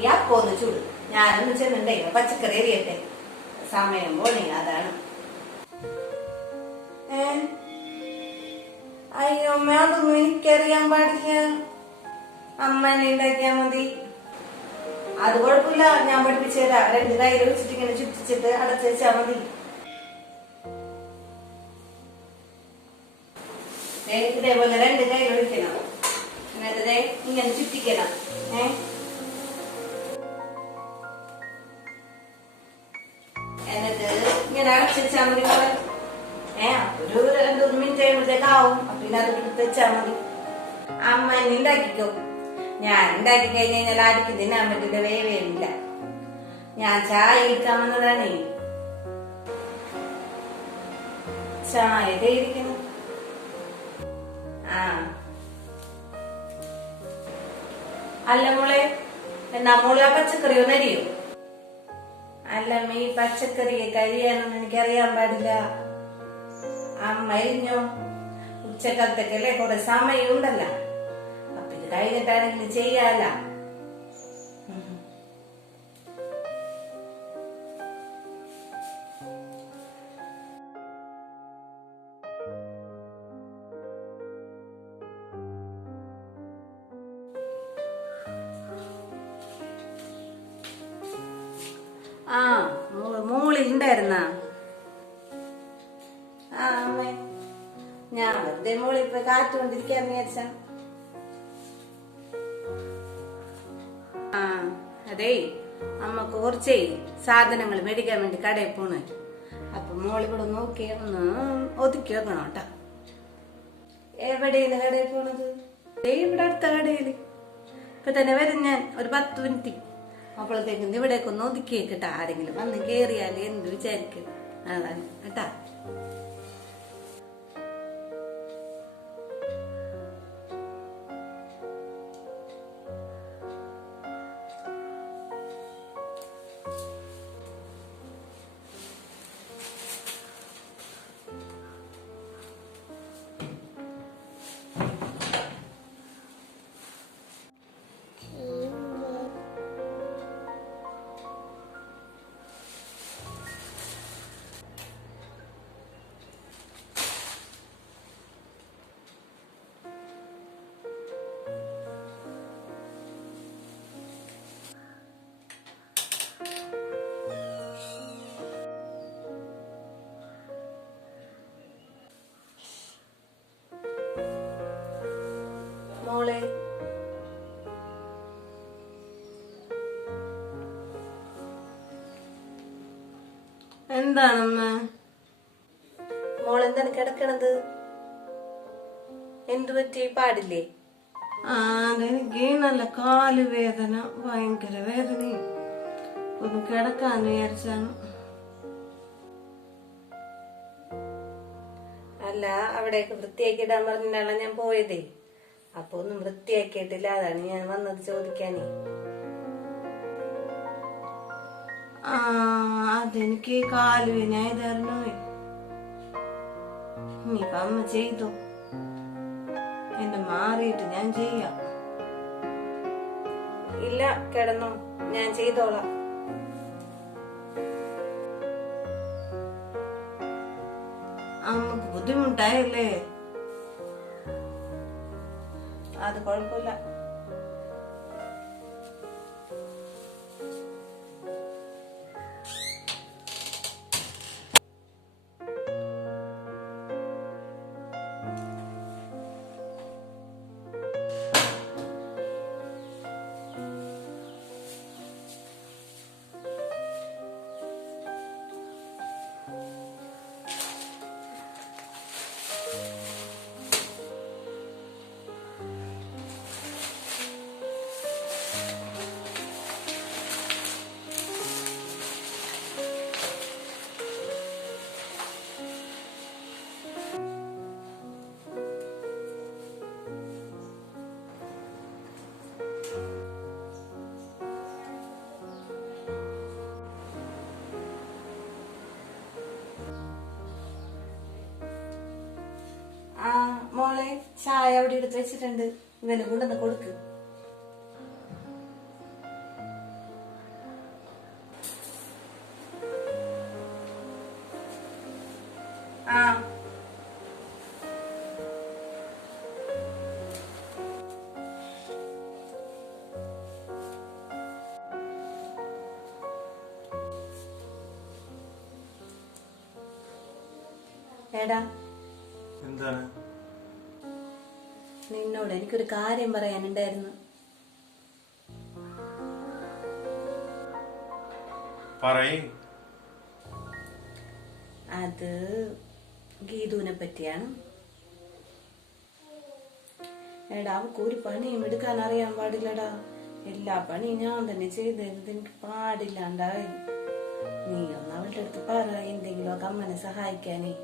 ഈ അപ്പൊന്ന് ചൂട് ഞാനൊന്ന് ചെന്നുണ്ടേ പച്ചക്കറി എറിയട്ടെ സമയം പോണി അതാണ്? അയ്യോ അമ്മ അതൊന്നും എനിക്കറിയാൻ പാടില്ല. അമ്മ ഉണ്ടാക്കിയാ മതി. അത് കുഴപ്പമില്ല. ഞാൻ പഠിപ്പിച്ചു തരാം. രണ്ട് കയ്യിൽ വെച്ചിട്ട് ഇങ്ങനെ ചുറ്റിച്ചിട്ട് അടച്ചു വെച്ചാ മതി. ഇതേപോലെ രണ്ട് കയ്യിൽ ഒഴിക്കണം. എന്നിട്ട് ഇങ്ങനെ ചുറ്റിക്കണം. ഇങ്ങനെ അടച്ചു മതി ഒരു രണ്ടു മിനിറ്റ് കഴിയുമ്പോഴത്തേക്ക് പിന്നെ അത് എടുത്ത് മതി. അമ്മ എന്നെ ഉണ്ടാക്കിക്കോ ഞാൻ ഉണ്ടാക്കി കഴിഞ്ഞ് കഴിഞ്ഞാൽ ആർക്കും തിന്നാൻ ഞാൻ ചായ വന്നതാണേ. ചായ ഇരിക്കുന്നു? ആ. അല്ല മോളെ എന്നാ മോളെ ആ പച്ചക്കറിയോ ഒന്ന് അരിയോ അല്ല ഈ പച്ചക്കറി കഴിയാനൊന്നും എനിക്കറിയാൻ പാടില്ല. അമ്മ എരിഞ്ഞോ? ഉച്ചക്കത്തേക്കല്ലേ കുറെ സമയം ഉണ്ടല്ല അപ്പൊ ഇത് കഴിഞ്ഞിട്ടാണെങ്കിൽ ചെയ്യാല. മോളിൽ ഉണ്ടായിരുന്ന ആ അമ്മേ. ഞാൻ വെറുതെ മോളിൽ ഇപ്പൊ കാറ്റുകൊണ്ടിരിക്കാന്ന് വിചാരിച്ച അതേ അമ്മയ്ക്ക് കുറച്ചേ സാധനങ്ങൾ മേടിക്കാൻ വേണ്ടി കടയിൽ പോണ്. അപ്പൊ മോളിവിടെ നോക്കി ഒന്ന് ഒതുക്കി വെക്കണം കേട്ടാ. എവിടെയാണ് കടയിൽ പോണത്? ഇവിടെ അടുത്ത കടയിൽ. ഇപ്പൊ തന്നെ വരും ഞാൻ. ഒരു പത്ത് മിനിറ്റ്. അപ്പോഴത്തേക്കും ഇവിടേക്കൊന്ന് ഒന്ന് ഒതുക്കി വെക്കട്ടെ ആരെങ്കിലും വന്ന് കേറിയാലേ എന്ത് വിചാരിക്കും? അതാണ്. കേട്ടാ? എന്താണമ്മ മോളെന്താണ് കിടക്കണത്? എന്തു പറ്റി? പാടില്ലേ? ആ അതെനിക്ക് നല്ല കാൽ വേദന ഭയങ്കര വേദനയും. ഒന്ന് കിടക്കാന്ന് വിചാരിച്ചാണ്. അല്ല അവിടേക്ക് വൃത്തിയാക്കി ഇടാൻ പറഞ്ഞിട്ടാണ് ഞാൻ പോയതേ. അപ്പൊ ഒന്നും വൃത്തിയാക്കിയിട്ടില്ല. അതാണ് ഞാൻ വന്നത് ചോദിക്കാനേ. അതെനിക്ക് കാലുവിനായി തരണു ഇനിയിപ്പൊ അമ്മ ചെയ്തു. എന്നെ മാറിയിട്ട് ഞാൻ ചെയ്യാം. ഇല്ല കിടന്നോ. ഞാൻ ചെയ്തോളാം. അമ്മയ്ക്ക് ബുദ്ധിമുട്ടായല്ലേ? അത് കുഴപ്പമില്ല. ചായ അവിടെ എടുത്ത് വെച്ചിട്ടുണ്ട്. ഇവന് കൊണ്ടുവന്ന് കൊടുക്ക്. ആ. എടാ. എന്താണ്? നിന്നോട് എനിക്കൊരു കാര്യം പറയാനുണ്ടായിരുന്നു. പറയ്. അത് ഗീതുവിനെ പറ്റിയാണ്. എടാ അവക്ക് ഒരു പണിയും എടുക്കാൻ അറിയാൻ പാടില്ലടാ. എല്ലാ പണിയും ഞാൻ തന്നെ ചെയ്ത് തരുന്നത് എനിക്ക് പാടില്ലാണ്ടായി നീ ഒന്ന് അവളുടെ അടുത്ത് പറ എന്തെങ്കിലും ഒക്കെ അമ്മനെ സഹായിക്കാനേ.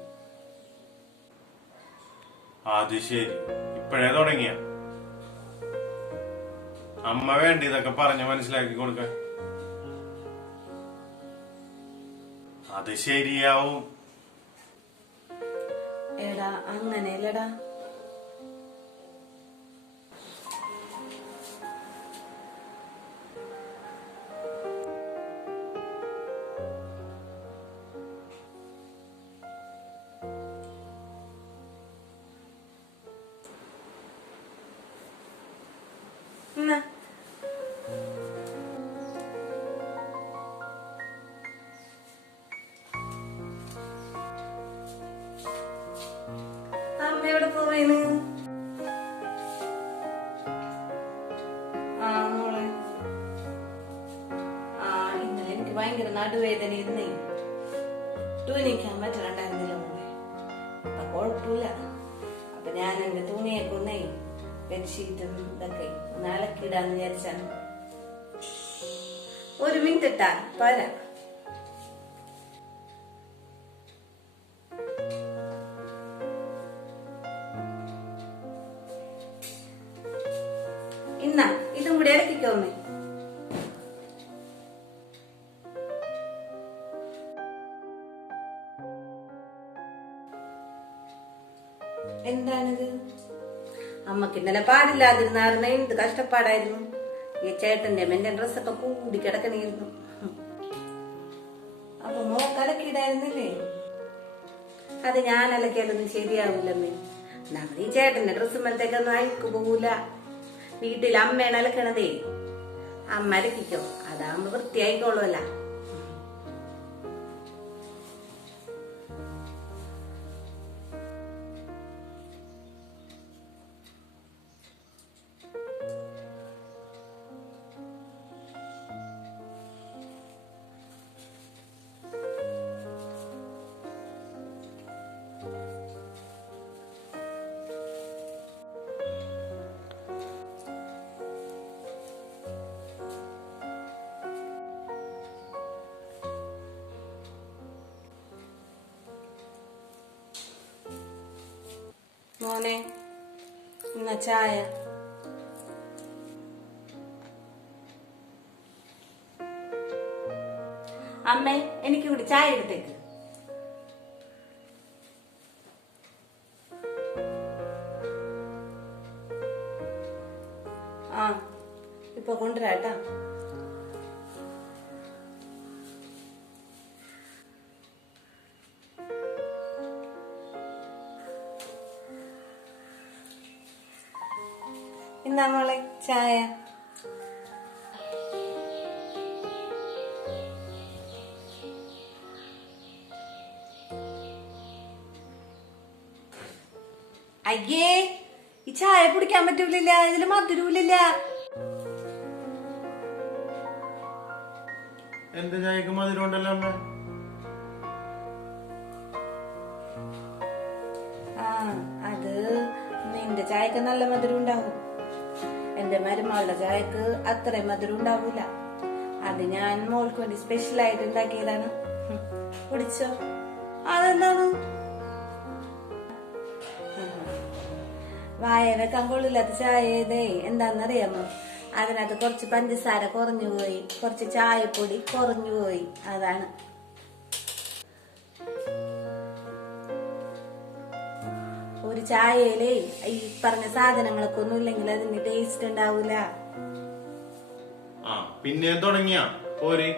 അത് ശരി. ഇപ്പോഴേ തുടങ്ങിയ. അമ്മ വേണ്ടി ഇതൊക്കെ പറഞ്ഞ് മനസ്സിലാക്കി കൊടുക്ക. അത് ശരിയാവും. എടാ അങ്ങനെയല്ലടാ. ഭയങ്കര നടുവേദന ഇരുന്നേ. തുണിക്കാൻ പറ്റണ്ടായിരുന്നില്ല മോളെ. അപ്പൊ കുഴപ്പമില്ല അപ്പൊ ഞാൻ എന്റെ തൂണിയെ കൊന്നേ ബെഡ്ഷീറ്റും ഇതൊക്കെ ഒന്ന് അലക്കിടാന്ന് വിചാരിച്ചാണ്. ഒരു മിനിറ്റ് ഇട്ടാ പോരാ. എന്താണിത് അമ്മയ്ക്ക് ഇന്നലെ പാടില്ലാതിരുന്നായിരുന്ന എന്ത് കഷ്ടപ്പാടായിരുന്നു. ഈ ചേട്ടന്റെ മെന്റെ ഡ്രസ്സൊക്കെ കൂടി കിടക്കണിരുന്നു അപ്പൊ മോക്കലക്കിടായിരുന്നില്ലേ അത് ഞാൻ അലക്കിയാലൊന്നും ശരിയാവില്ലമ്മേ നമ്മൾ ഈ ചേട്ടന്റെ ഡ്രസ്സ് മേലത്തേക്കൊന്നും അയക്കു പോകൂല. വീട്ടിൽ അമ്മയാണ് അലക്കണതേ. അമ്മ അലക്കിക്കോ. അതാകുമ്പോ വൃത്തിയായിക്കോളുമല്ല മോനെ ഇന്ന ചായ. അമ്മേ എനിക്ക് കൂടി ചായ എടുത്തേക്ക്. ആ ഇപ്പൊ കൊണ്ടുവരാട്ടാ ഇന്നാ മോളെ? ചായ? അയ്യേ ഈ ചായ കുടിക്കാൻ പറ്റൂലില്ല ഇതിൽ മധുരൂലില്ല. എന്റെ ചായക്ക് മധുരം ഉണ്ടല്ലോ അമ്മ? ആ അത് നിന്റെ ചായക്ക് നല്ല മധുരം ഉണ്ടാവും. എന്റെ മരുമകളുടെ ചായക്ക് അത്രയും മധുരം ഉണ്ടാവൂല. അത് ഞാൻ മോൾക്ക് വേണ്ടി സ്പെഷ്യൽ ആയിട്ട് ഉണ്ടാക്കിയതാണ്. കുടിച്ചോ? അതെന്താണ്? വായ വെക്കാൻ കൊള്ളില്ലാത്ത ചായ ഇതേ എന്താണെന്നറിയാമോ? അതിനകത്ത് കുറച്ച് പഞ്ചസാര കുറഞ്ഞു പോയി കുറച്ച് ചായപ്പൊടി കുറഞ്ഞു പോയി. അതാണ്. ചായയിലേ ഈ പറഞ്ഞ സാധനങ്ങളൊക്കെ ഒന്നും ഇല്ലെങ്കിൽ അതിന് ടേസ്റ്റ് ഉണ്ടാവൂല. ആ പിന്നെ തുടങ്ങിയ? പോരെ.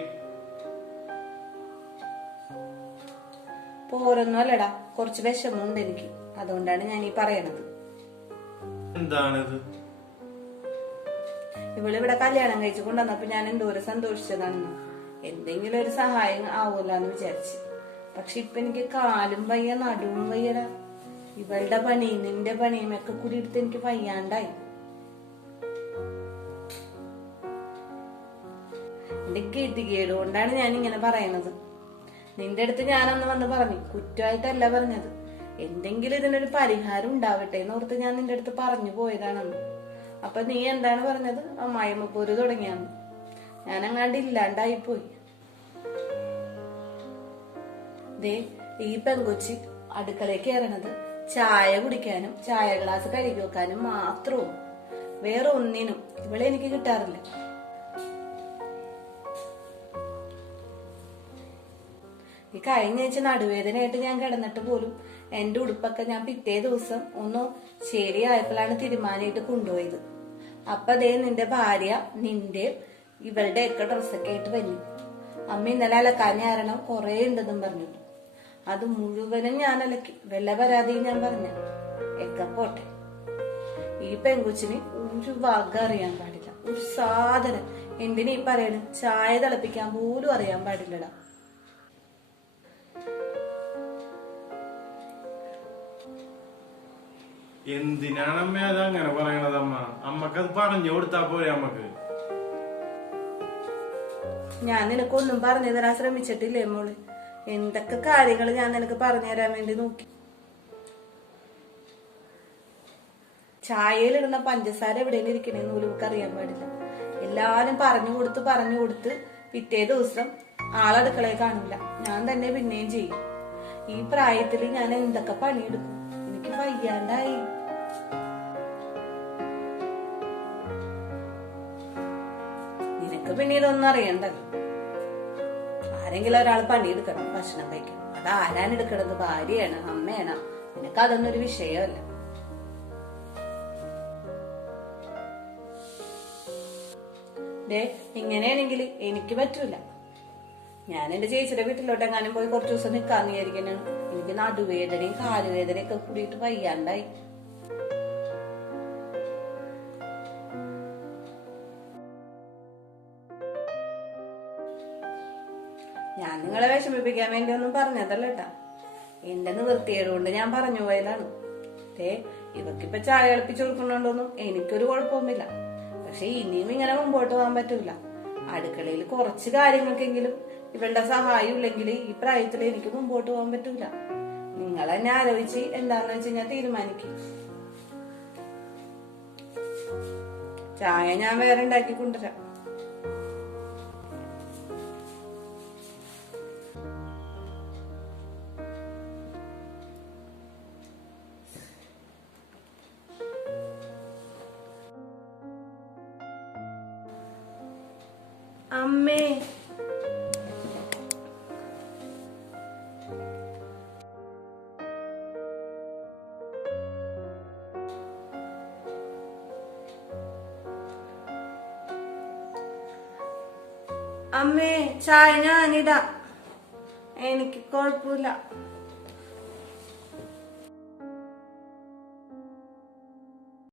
പോരൊന്നും അല്ലടാ കുറച്ച് വിഷമമുണ്ട് എനിക്ക്. അതുകൊണ്ടാണ് ഞാൻ ഈ പറയണത് എന്താണിത് ഇവളിവിടെ കല്യാണം കഴിച്ചു കൊണ്ടുവന്നപ്പോ ഞാൻ എന്തോരം സന്തോഷിച്ചതാണെന്ന്. എന്തെങ്കിലും ഒരു സഹായം ആവൂലെന്ന് വിചാരിച്ചു. പക്ഷെ ഇപ്പൊ എനിക്ക് കാലും വയ്യ നടുവും വയ്യടാ ഇവളുടെ പണിയും നിന്റെ പണിയും ഒക്കെ കൂടി എടുത്ത് എനിക്ക് വയ്യാണ്ടായി. എന്റെ ഗതികേട് കൊണ്ടാണ് ഞാൻ ഇങ്ങനെ പറയണത് നിന്റെ അടുത്ത് ഞാനന്ന് വന്ന് പറഞ്ഞു കുറ്റമായിട്ടല്ല പറഞ്ഞത്. എന്തെങ്കിലും ഇതിനൊരു പരിഹാരം ഉണ്ടാവട്ടെ എന്ന് ഓർത്ത് ഞാൻ നിന്റെ അടുത്ത് പറഞ്ഞു പോയതാണെന്ന്. അപ്പൊ നീ എന്താണ് പറഞ്ഞത്? ആ പോര് തുടങ്ങിയാന്ന്. ഞാൻ അങ്ങാണ്ട് ഇല്ലാണ്ടായി പോയി ദേ ഈ പെങ്കൊച്ചി അടുക്കളയിൽ കയറണത് ചായ കുടിക്കാനും ചായ ഗ്ലാസ് കഴുകി വെക്കാനും മാത്രവും. വേറെ ഒന്നിനും ഇവിടെ എനിക്ക് കിട്ടാറില്ല. ഈ കഴിഞ്ഞ ആഴ്ച നടുവേദനയായിട്ട് ഞാൻ കിടന്നിട്ട് പോലും എന്റെ ഉടുപ്പൊക്കെ ഞാൻ പിറ്റേ ദിവസം ഒന്ന് ശരിയായപ്പോഴാണ് തീരുമാനമായിട്ട് കൊണ്ടുപോയത്. അപ്പൊ അതേ നിന്റെ ഭാര്യ നിന്റെ ഇവളുടെ ഒക്കെ ഡ്രസ്സൊക്കെ ആയിട്ട് വന്നു അമ്മ ഇന്നലെ അലക്കാൻ കാരണം കുറെ ഉണ്ടെന്നും പറഞ്ഞു അത് മുഴുവനും ഞാൻ അലക്കി. വല്ല പരാതിയും ഞാൻ പറഞ്ഞ. ഒക്കെ പോട്ടെ. ഈ പെങ്കുച്ചിന് ഒരു വക അറിയാൻ പാടില്ല. ഒരു സാധനം. എന്തിനീ പറയണ? ചായ തിളപ്പിക്കാൻ പോലും അറിയാൻ പാടില്ലടാ. എന്തിനാണ് അമ്മ അത് അങ്ങനെ പറയണത് അമ്മ? അമ്മയ്ക്ക് അത് പറഞ്ഞു കൊടുത്താ പോലെ അമ്മയ്ക്ക്. ഞാൻ നിനക്കൊന്നും പറഞ്ഞു തരാൻ ശ്രമിച്ചിട്ടില്ലേ മോൾ? എന്തൊക്കെ കാര്യങ്ങൾ ഞാൻ നിനക്ക് പറഞ്ഞു തരാൻ വേണ്ടി നോക്കി? ചായയിലിടുന്ന പഞ്ചസാര എവിടെയെങ്കിലും ഇരിക്കണേന്ന് പോലും നമുക്ക് അറിയാൻ പാടില്ല. എല്ലാരും പറഞ്ഞു കൊടുത്ത് പറഞ്ഞു കൊടുത്ത് പിറ്റേ ദിവസം ആളടുക്കളയെ കാണില്ല. ഞാൻ തന്നെ പിന്നെയും ചെയ്യും. ഈ പ്രായത്തിൽ ഞാൻ എന്തൊക്കെ പണിയെടുക്കും? എനിക്ക് വയ്യാണ്ടായി. നിനക്ക് പിന്നെ ഇതൊന്നും അറിയണ്ടല്ലോ. ആരെങ്കിലും ഒരാൾ പണിയെടുക്കണം ഭക്ഷണം കഴിക്കണം. അത് ആരാണ് എടുക്കണത് ഭാര്യയാണ് അമ്മയാണ്. നിനക്ക് അതൊന്നും ഒരു വിഷയമല്ല. ദേ ഇങ്ങനെയാണെങ്കിൽ എനിക്ക് പറ്റൂല. ഞാൻ എന്റെ ചേച്ചിയുടെ വീട്ടിലോട്ട് എങ്ങാനും പോയി കുറച്ചു ദിവസം നിൽക്കാന്ന് വിചാരിക്കാനാണ് എനിക്ക് നടുവേദനയും കാലുവേദനയും ഒക്കെ കൂടിയിട്ട് വയ്യാണ്ടായി. നിങ്ങളെ വിഷമിപ്പിക്കാൻ വേണ്ടി ഒന്നും പറഞ്ഞതല്ല കേട്ടാ എന്റെ നിവൃത്തിയേട് കൊണ്ട് ഞാൻ പറഞ്ഞു പോയതാണ്. ഏ ചായ കളിപ്പിച്ചു കൊടുക്കണോണ്ടൊന്നും എനിക്കൊരു കുഴപ്പമൊന്നുമില്ല. പക്ഷെ ഇനിയും ഇങ്ങനെ മുമ്പോട്ട് പോകാൻ പറ്റൂല. അടുക്കളയിൽ കുറച്ച് കാര്യങ്ങൾക്കെങ്കിലും ഇവളുടെ സഹായം ഇല്ലെങ്കിൽ ഈ പ്രായത്തിൽ എനിക്ക് മുമ്പോട്ട് പോകാൻ പറ്റൂല. നിങ്ങൾ തന്നെ ആലോചിച്ച് എന്താന്ന് വെച്ച് ഞാൻ തീരുമാനിക്കും. ചായ ഞാൻ വേറെ ഉണ്ടാക്കി കൊണ്ടുവരാം അമ്മേ. അമ്മേ ചായ ഞാനിടാം. എനിക്ക് കുഴപ്പമില്ല.